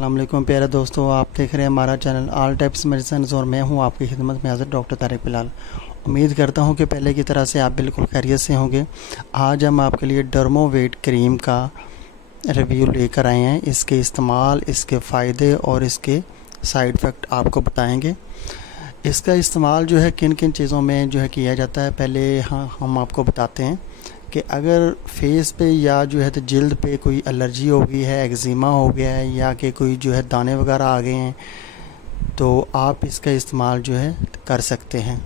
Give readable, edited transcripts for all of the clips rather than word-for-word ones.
अस्सलाम वालेकुम प्यारे दोस्तों, आप देख रहे हैं हमारा चैनल ऑल टाइप्स मेडिसिन और मैं हूं आपकी खिदमत में हाज़िर डॉक्टर तारिक बिलाल। उम्मीद करता हूं कि पहले की तरह से आप बिल्कुल खैरियत से होंगे। आज हम आपके लिए डर्मोवेट क्रीम का रिव्यू लेकर आए हैं। इसके इस्तेमाल, इसके फ़ायदे और इसके साइड इफ़ेक्ट आपको बताएंगे। इसका इस्तेमाल जो है किन किन चीज़ों में जो है किया जाता है, पहले हम आपको बताते हैं कि अगर फेस पे या जो है तो जिल्द पे कोई एलर्जी हो गई है, एक्जिमा हो गया है या कि कोई जो है दाने वगैरह आ गए हैं, तो आप इसका इस्तेमाल जो है कर सकते हैं।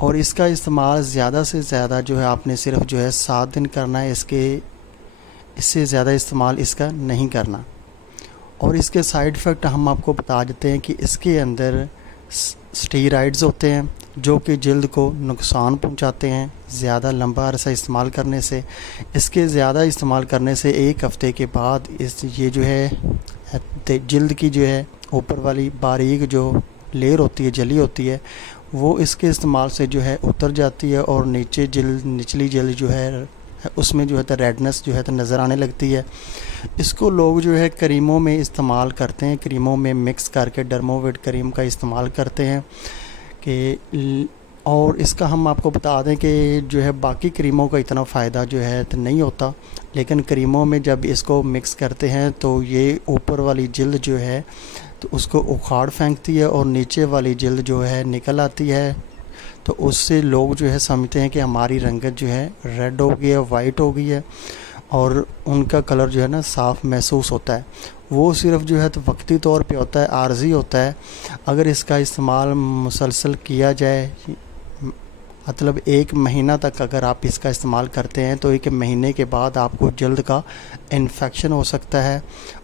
और इसका इस्तेमाल ज़्यादा से ज़्यादा जो है आपने सिर्फ जो है 7 दिन करना है। इससे ज़्यादा इस्तेमाल इसका नहीं करना। और इसके साइड इफ़ेक्ट हम आपको बता देते हैं कि इसके अंदर स्टेरॉइड्स होते हैं जो कि जिल्द को नुकसान पहुंचाते हैं ज़्यादा लंबा अरसा इस्तेमाल करने से। इसके ज़्यादा इस्तेमाल करने से 1 हफ़्ते के बाद ये जो है जिल्द की जो है ऊपर वाली बारीक जो लेयर होती है, जली होती है, वो इसके इस्तेमाल से जो है उतर जाती है और निचली जिल्द जो है उसमें जो है तो रेडनेस जो है तो नज़र आने लगती है। इसको लोग जो है क्रीमों में इस्तेमाल करते हैं, क्रीमों में मिक्स करके डर्मोवेट क्रीम का इस्तेमाल करते हैं कि। और इसका हम आपको बता दें कि जो है बाकी क्रीमों का इतना फ़ायदा जो है तो नहीं होता, लेकिन क्रीमों में जब इसको मिक्स करते हैं तो ये ऊपर वाली जिल्द जो है तो उसको उखाड़ फेंकती है और नीचे वाली जिल्द जो है निकल आती है। तो उससे लोग जो है समझते हैं कि हमारी रंगत जो है रेड हो गई है, वाइट हो गई है और उनका कलर जो है ना साफ़ महसूस होता है। वो सिर्फ जो है तो वक्ती तौर पे होता है, आर्जी होता है। अगर इसका इस्तेमाल मुसलसल किया जाए, मतलब 1 महीना तक अगर आप इसका इस्तेमाल करते हैं तो 1 महीने के बाद आपको जल्द का इन्फेक्शन हो सकता है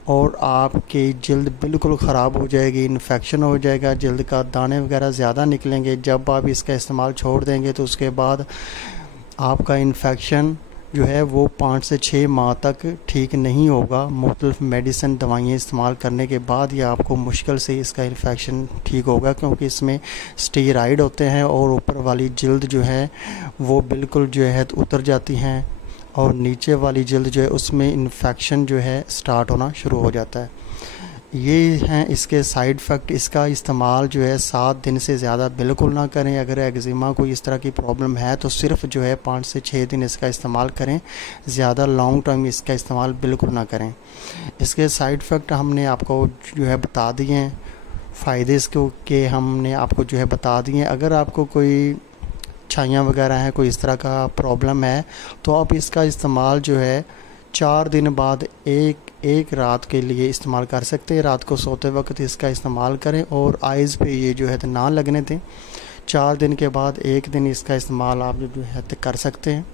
और आपकी जल्द बिल्कुल ख़राब हो जाएगी, इन्फेक्शन हो जाएगा, जल्द का दाने वगैरह ज़्यादा निकलेंगे। जब आप इसका इस्तेमाल छोड़ देंगे तो उसके बाद आपका इन्फेक्शन जो है वो 5 से 6 माह तक ठीक नहीं होगा। मुख्तलिफ मेडिसिन दवाइयाँ इस्तेमाल करने के बाद या आपको मुश्किल से इसका इन्फेक्शन ठीक होगा, क्योंकि इसमें स्टेरॉइड होते हैं और ऊपर वाली जिल्द जो है वो बिल्कुल जो है तो उतर जाती हैं और नीचे वाली जिल्द जो है उसमें इन्फेक्शन जो है स्टार्ट होना शुरू हो जाता है। ये हैं इसके साइड इफ़ेक्ट। इसका इस्तेमाल जो है 7 दिन से ज़्यादा बिल्कुल ना करें। अगर एक्जिमा कोई इस तरह की प्रॉब्लम है तो सिर्फ जो है 5 से 6 दिन इसका इस्तेमाल करें, ज़्यादा लॉन्ग टर्म इसका इस्तेमाल बिल्कुल ना करें। इसके साइड इफ़ेक्ट हमने आपको जो है बता दिए हैं, फ़ायदे इसके हमने आपको जो है बता दिए हैं। अगर आपको कोई छाइयाँ वगैरह हैं, कोई इस तरह का प्रॉब्लम है, तो आप इसका इस्तेमाल जो है 4 दिन बाद एक रात के लिए इस्तेमाल कर सकते हैं। रात को सोते वक्त इसका इस्तेमाल करें और आइज़ पे ये जो है तो ना लगने दें। 4 दिन के बाद 1 दिन इसका इस्तेमाल आप जो है तो कर सकते हैं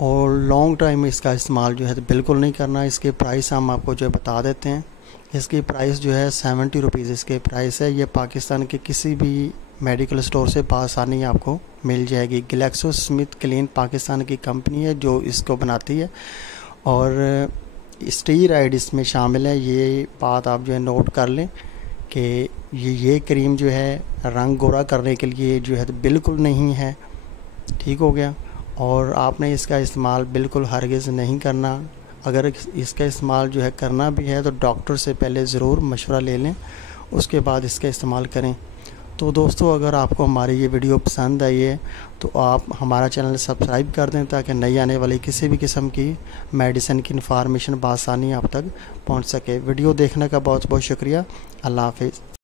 और लॉन्ग टाइम इसका इस्तेमाल जो है तो बिल्कुल नहीं करना। इसके प्राइस हम आपको जो है बता देते हैं। इसकी प्राइस जो है 70 रुपीज़ इसके प्राइस है। ये पाकिस्तान के किसी भी मेडिकल स्टोर से आसानी आपको मिल जाएगी। ग्लैक्सोस्मिथक्लाइन पाकिस्तान की कंपनी है जो इसको बनाती है और स्टेरॉइड इसमें शामिल है। ये बात आप जो है नोट कर लें कि ये क्रीम जो है रंग गोरा करने के लिए जो है तो बिल्कुल नहीं है। ठीक हो गया। और आपने इसका इस्तेमाल बिल्कुल हरगिज़ नहीं करना। अगर इसका इस्तेमाल जो है करना भी है तो डॉक्टर से पहले ज़रूर मशवरा ले लें, उसके बाद इसका इस्तेमाल करें। तो दोस्तों, अगर आपको हमारी ये वीडियो पसंद आई है तो आप हमारा चैनल सब्सक्राइब कर दें ताकि नई आने वाली किसी भी किस्म की मेडिसिन की इन्फॉर्मेशन बआसानी आप तक पहुंच सके। वीडियो देखने का बहुत बहुत शुक्रिया। अल्लाह हाफिज़।